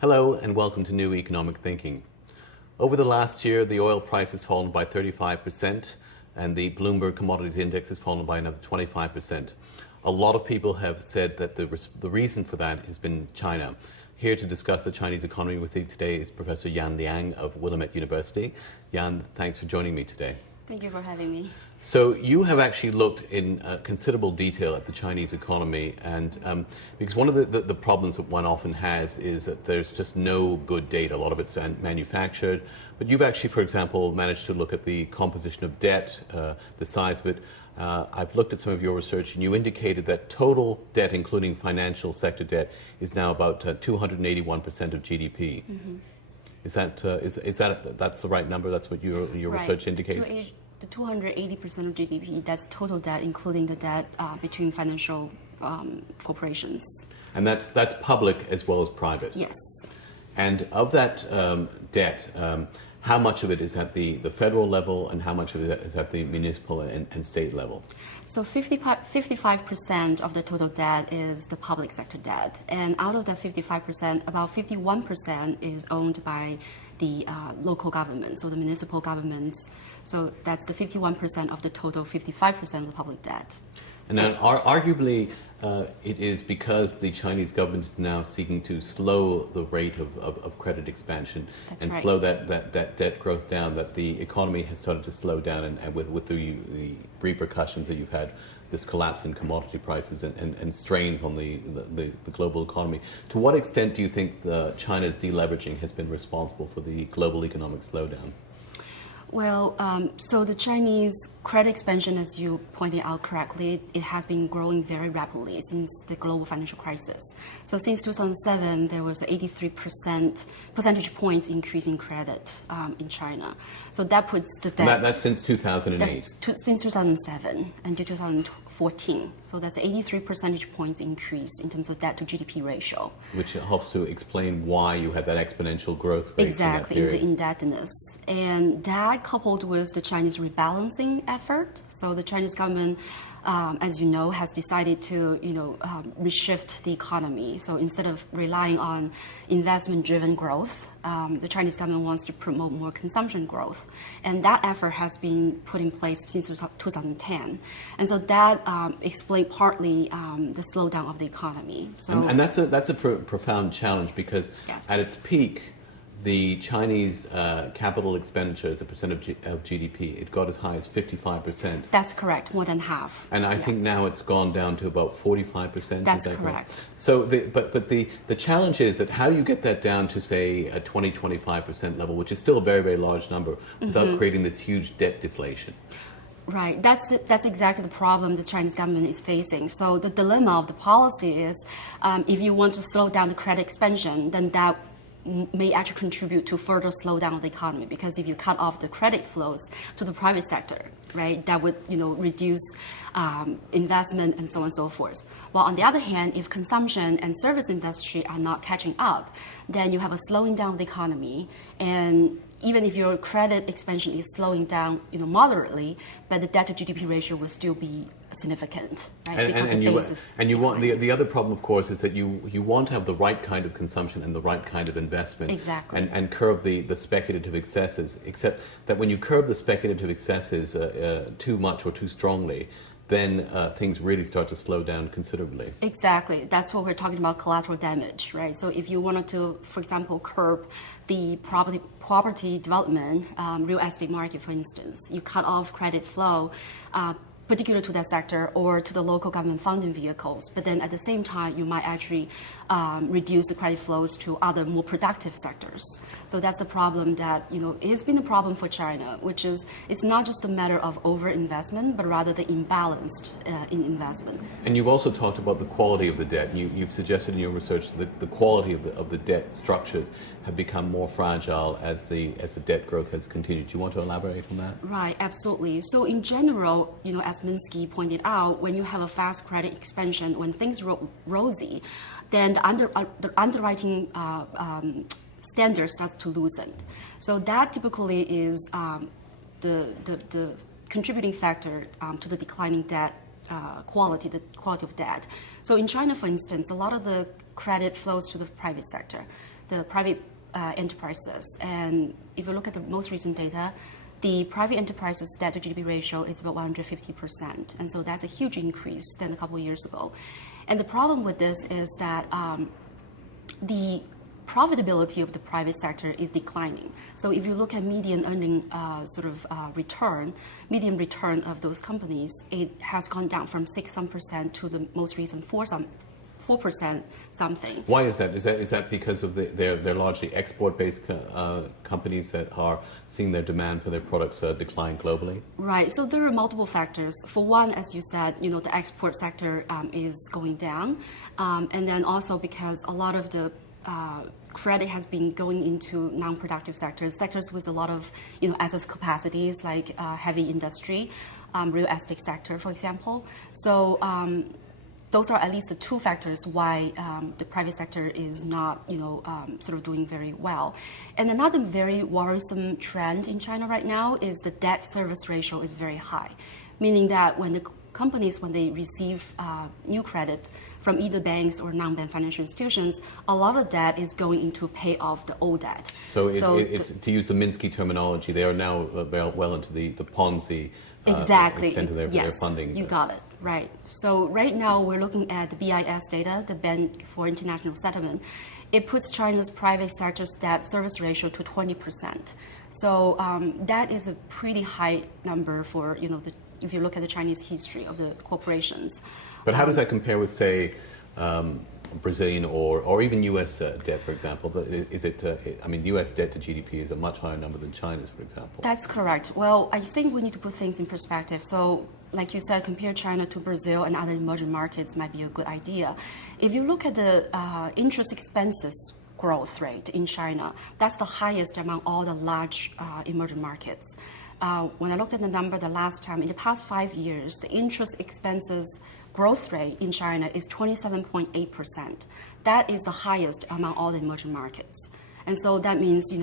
Hello and welcome to New Economic Thinking. Over the last year, the oil price has fallen by 35% and the Bloomberg Commodities Index has fallen by another 25%. A lot of people have said that the reason for that has been China. Here to discuss the Chinese economy with you today is Professor Yan Liang of Willamette University. Yan, thanks for joining me today. Thank you for having me. So you have actually looked in considerable detail at the Chinese economy, and because one of the problems that one often has is that there's just no good data. A lot of it's manufactured, but you've actually, for example, managed to look at the composition of debt, the size of it. I've looked at some of your research, and you indicated that total debt, including financial sector debt, is now about 281% of GDP. Mm-hmm. Is that's the right number? That's what your right. research indicates? The 280% of GDP, that's total debt, including the debt between financial corporations. And that's public as well as private? Yes. And of that debt, how much of it is at the federal level and how much of it is at the municipal and state level? So 55% of the total debt is the public sector debt. And out of that 55%, about 51% is owned by the local government, so the municipal governments. So that's the 51% of the total 55% of the public debt. And so, now, arguably, it is because the Chinese government is now seeking to slow the rate of credit expansion and right. slow that debt growth down, that the economy has started to slow down, and with the repercussions that you've had, this collapse in commodity prices and strains on the global economy. To what extent do you think China's deleveraging has been responsible for the global economic slowdown? Well, so the Chinese credit expansion, as you pointed out correctly, it has been growing very rapidly since the global financial crisis. So since 2007, there was an 83% percentage points increase in credit in China. So that puts the debt... That's since 2008? Since 2007 until 2014. So that's 83 percentage points increase in terms of debt to GDP ratio. Which helps to explain why you had that exponential growth rate. Exactly, in the indebtedness. And that coupled with the Chinese rebalancing effort. So the Chinese government, as you know, has decided to, reshift the economy. So instead of relying on investment-driven growth, the Chinese government wants to promote more consumption growth. And that effort has been put in place since 2010. And so that explained partly the slowdown of the economy. So, and that's a profound challenge because yes. At its peak, the Chinese capital expenditure as a percent of GDP, it got as high as 55%. That's correct, more than half. And I think now it's gone down to about 45%. That's correct. So, but the challenge is that how do you get that down to, say, a 20-25% level, which is still a very, very large number, without creating this huge debt deflation? Right, that's exactly the problem the Chinese government is facing. So the dilemma of the policy is if you want to slow down the credit expansion, then that may actually contribute to further slowdown of the economy, because if you cut off the credit flows to the private sector, right, that would reduce investment and so on and so forth. While on the other hand, if consumption and service industry are not catching up, then you have a slowing down of the economy, and even if your credit expansion is slowing down, moderately, but the debt to GDP ratio will still be significant, right? And you want the other problem, of course, is that you want to have the right kind of consumption and the right kind of investment, exactly, and curb the speculative excesses. Except that when you curb the speculative excesses too much or too strongly, then things really start to slow down considerably. Exactly. That's what we're talking about, collateral damage, right? So if you wanted to, for example, curb the property development, real estate market, for instance, you cut off credit flow, particular to that sector or to the local government funding vehicles, but then at the same time, you might actually reduce the credit flows to other more productive sectors. So that's the problem that, it's been a problem for China, which is it's not just a matter of overinvestment, but rather the imbalance in investment. And you've also talked about the quality of the debt. You've suggested in your research that the quality of the debt structures have become more fragile as the debt growth has continued. Do you want to elaborate on that? Right, absolutely. So in general, as Minsky pointed out, when you have a fast credit expansion, when things are rosy, then the underwriting standard starts to loosen. So that typically is the contributing factor to the declining debt quality, the quality of debt. So in China, for instance, a lot of the credit flows to the private sector. the private enterprises. And if you look at the most recent data, the private enterprises debt to GDP ratio is about 150%. And so that's a huge increase than a couple of years ago. And the problem with this is that the profitability of the private sector is declining. So if you look at median earning median return of those companies, it has gone down from 6% to the most recent 4% something. Why is that? Is that because of they're largely export-based companies that are seeing their demand for their products decline globally? Right. So there are multiple factors. For one, as you said, the export sector is going down, and then also because a lot of the credit has been going into non-productive sectors with a lot of excess capacities, like heavy industry, real estate sector, for example. So those are at least the two factors why the private sector is not sort of doing very well. And another very worrisome trend in China right now is the debt service ratio is very high, meaning that when the companies, when they receive new credit from either banks or non-bank financial institutions, a lot of debt is going into pay off the old debt. So it's to use the Minsky terminology, they are now well into the Ponzi extent of their funding. You got it, right. So right now we're looking at the BIS data, the Bank for International Settlement. It puts China's private sector's debt service ratio to 20%. So that is a pretty high number for, if you look at the Chinese history of the corporations. But how does that compare with, say, Brazilian or even U.S. Debt, for example? Is it? U.S. debt to GDP is a much higher number than China's, for example. That's correct. Well, I think we need to put things in perspective. So, like you said, compare China to Brazil and other emerging markets might be a good idea. If you look at the interest expenses growth rate in China, that's the highest among all the large emerging markets. When I looked at the number the last time, in the past 5 years, the interest expenses growth rate in China is 27.8%. That is the highest among all the emerging markets. And so that means,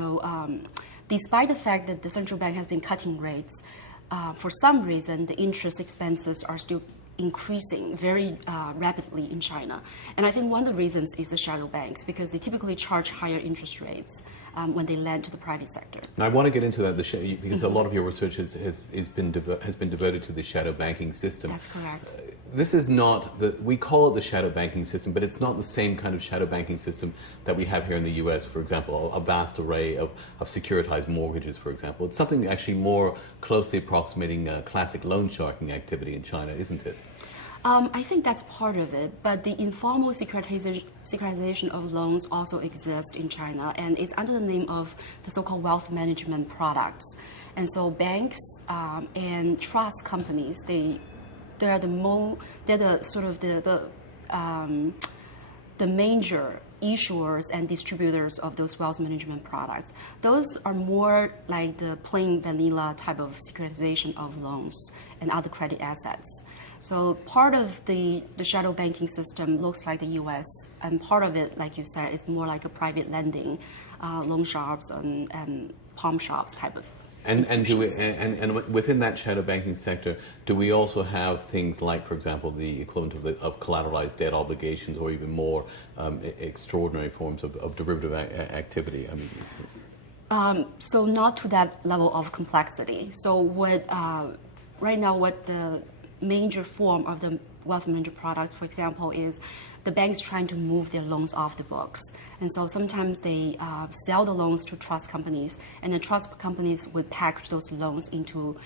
despite the fact that the central bank has been cutting rates, for some reason, the interest expenses are still increasing very rapidly in China. And I think one of the reasons is the shadow banks, because they typically charge higher interest rates when they lend to the private sector. Now, I want to get into that because a lot of your research has been devoted to the shadow banking system. That's correct. This is not we call it the shadow banking system, but it's not the same kind of shadow banking system that we have here in the U.S. For example, a vast array of securitized mortgages, for example. It's something actually more closely approximating classic loan sharking activity in China, isn't it? I think that's part of it, but the informal securitization of loans also exists in China, and it's under the name of the so-called wealth management products. And so banks and trust companies, they're the major issuers and distributors of those wealth management products. Those are more like the plain vanilla type of securitization of loans and other credit assets. So part of the shadow banking system looks like the U.S., and part of it, like you said, is more like a private lending, loan shops and pawn shops type of. And within that shadow banking sector, do we also have things like, for example, the equivalent of collateralized debt obligations, or even more extraordinary forms of derivative activity? So not to that level of complexity. So right now, what the major form of the wealth management products, for example, is the banks trying to move their loans off the books. And so sometimes they sell the loans to trust companies, and the trust companies would package those loans into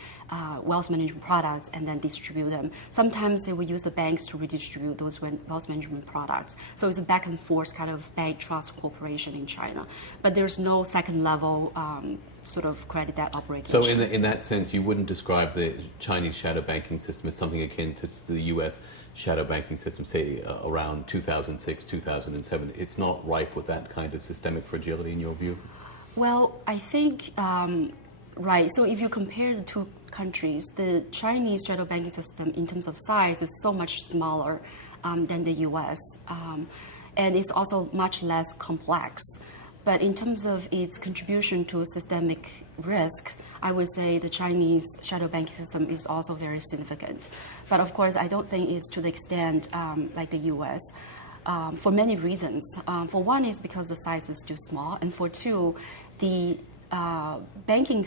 wealth management products and then distribute them. Sometimes they will use the banks to redistribute those wealth management products. So it's a back and forth kind of bank trust corporation in China. But there's no second level sort of credit debt operating. So in that sense, you wouldn't describe the Chinese shadow banking system as something akin to the U.S. shadow banking system, say around 2006, 2007. It's not ripe with that kind of systemic fragility in your view? Well, I think, right. So if you compare the two countries, the Chinese shadow banking system in terms of size is so much smaller than the U.S. And it's also much less complex. But in terms of its contribution to systemic risk, I would say the Chinese shadow banking system is also very significant. But of course, I don't think it's to the extent like the U.S. for many reasons. For one is because the size is too small, and for two, the banking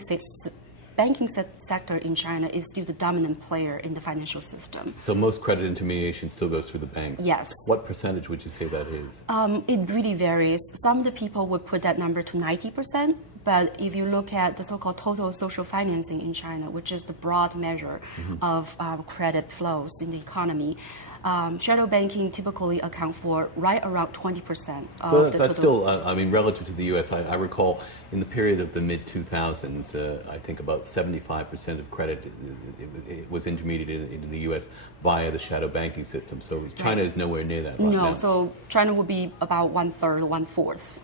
sector in China is still the dominant player in the financial system. So most credit intermediation still goes through the banks? Yes. What percentage would you say that is? It really varies. Some of the people would put that number to 90%, but if you look at the so-called total social financing in China, which is the broad measure of credit flows in the economy, shadow banking typically account for right around 20% of So the total. that's still, I mean, relative to the U.S., I recall in the period of the mid-2000s, I think about 75% of credit it was intermediated into the U.S. via the shadow banking system. So China is nowhere near that right now. No, so China would be about 1/3 or 1/4.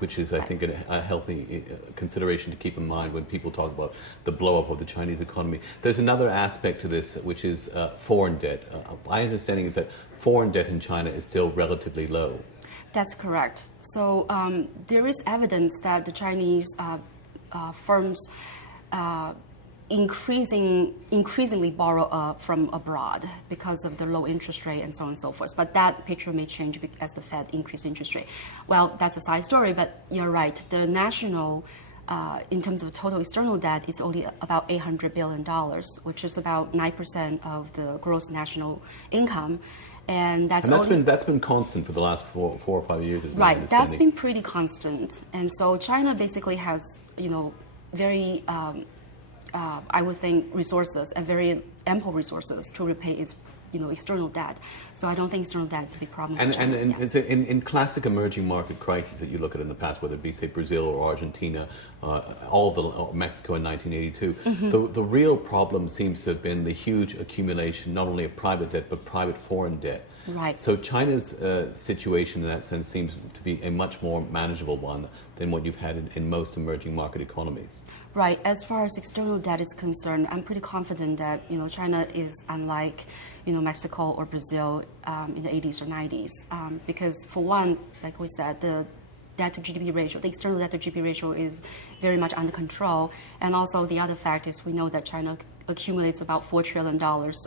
Which is, I think, a healthy consideration to keep in mind when people talk about the blow-up of the Chinese economy. There's another aspect to this, which is foreign debt. My understanding is that foreign debt in China is still relatively low. That's correct. So there is evidence that the Chinese firms increasingly borrow from abroad because of the low interest rate and so on and so forth. But that picture may change as the Fed increase interest rate. Well, that's a side story, but you're right. The national, in terms of total external debt, it's only about $800 billion, which is about 9% of the gross national income. And that's been constant for the last four or 5 years. Is my right. That's understanding. been pretty constant. And so China basically has, very I would think resources and very ample resources to repay its external debt. So I don't think external debt is a big problem. And for China. is it in classic emerging market crises that you look at in the past, whether it be, say, Brazil or Argentina, all of Mexico in 1982, the real problem seems to have been the huge accumulation not only of private debt but private foreign debt. Right. So China's situation in that sense seems to be a much more manageable one than what you've had in most emerging market economies. Right. As far as external debt is concerned, I'm pretty confident that China is unlike Mexico or Brazil in the 80s or 90s because for one, like we said, the debt to GDP ratio, the external debt to GDP ratio is very much under control, and also the other fact is we know that China accumulates about $4 trillion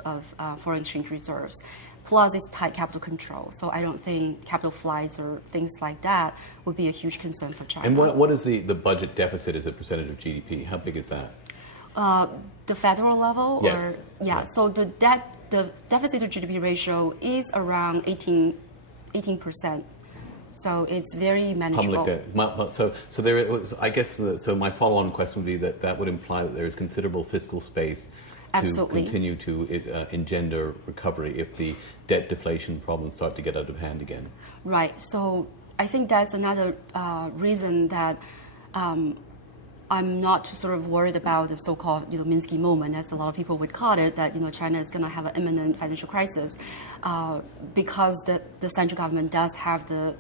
of foreign exchange reserves. Plus, it's tight capital control. So I don't think capital flights or things like that would be a huge concern for China. And what is the budget deficit as a percentage of GDP? How big is that? The federal level? Yes. Or, yeah. So the deficit to GDP ratio is around 18%. So it's very manageable. Public debt. So there was, I guess. So my follow-on question would be that would imply that there is considerable fiscal space to continue to engender recovery if the debt deflation problems start to get out of hand again. Right. So I think that's another reason that I'm not sort of worried about the so-called Minsky moment, as a lot of people would call it, that China is going to have an imminent financial crisis because the central government does have the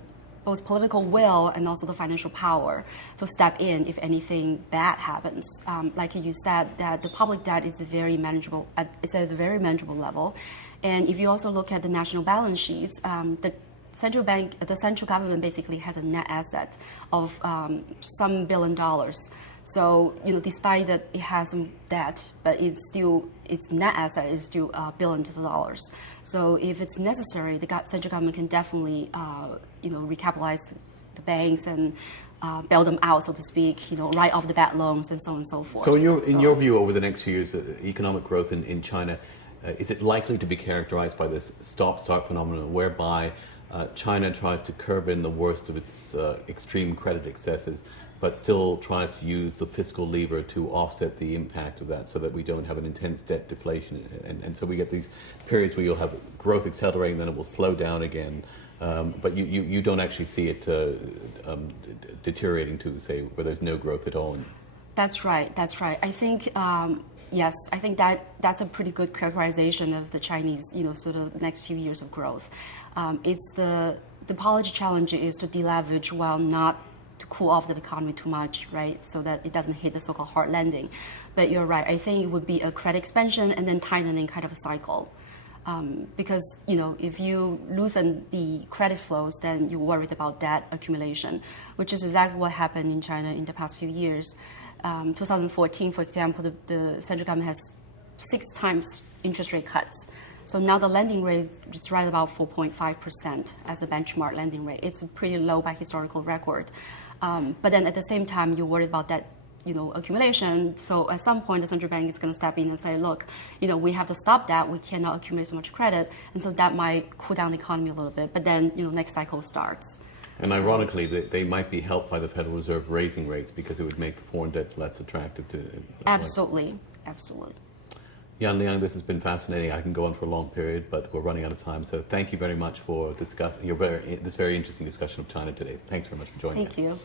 both political will and also the financial power to step in if anything bad happens. Like you said, that the public debt is very manageable. It's at a very manageable level, and if you also look at the national balance sheets, the central government basically has a net asset of some $1 billion. So despite that it has some debt, but its net asset is still $1 billion. So if it's necessary, the central government can definitely recapitalize the banks and bail them out, so to speak. Write off the bad loans and so on and so forth. So in your view, over the next few years, economic growth in China, is it likely to be characterized by this stop-start phenomenon, whereby China tries to curb in the worst of its extreme credit excesses, but still tries to use the fiscal lever to offset the impact of that so that we don't have an intense debt deflation. And so we get these periods where you'll have growth accelerating, then it will slow down again. But you don't actually see it deteriorating to, say, where there's no growth at all. That's right. I think, yes, I think that's a pretty good characterization of the Chinese, sort of next few years of growth. It's the policy challenge is to deleverage while not to cool off the economy too much, right? So that it doesn't hit the so-called hard landing. But you're right. I think it would be a credit expansion and then tightening kind of a cycle. Because, if you loosen the credit flows, then you're worried about debt accumulation, which is exactly what happened in China in the past few years. 2014, for example, the central government has 6 times interest rate cuts. So now the lending rate is right about 4.5% as the benchmark lending rate. It's pretty low by historical record. But then at the same time, you're worried about that, accumulation. So at some point, the central bank is going to step in and say, look, we have to stop that. We cannot accumulate so much credit. And so that might cool down the economy a little bit. But then, next cycle starts. And ironically, they might be helped by the Federal Reserve raising rates because it would make the foreign debt less attractive to... Absolutely. Absolutely. Yan Liang, this has been fascinating. I can go on for a long period, but we're running out of time. So thank you very much for discussing this very interesting discussion of China today. Thanks very much for joining us. Thank you.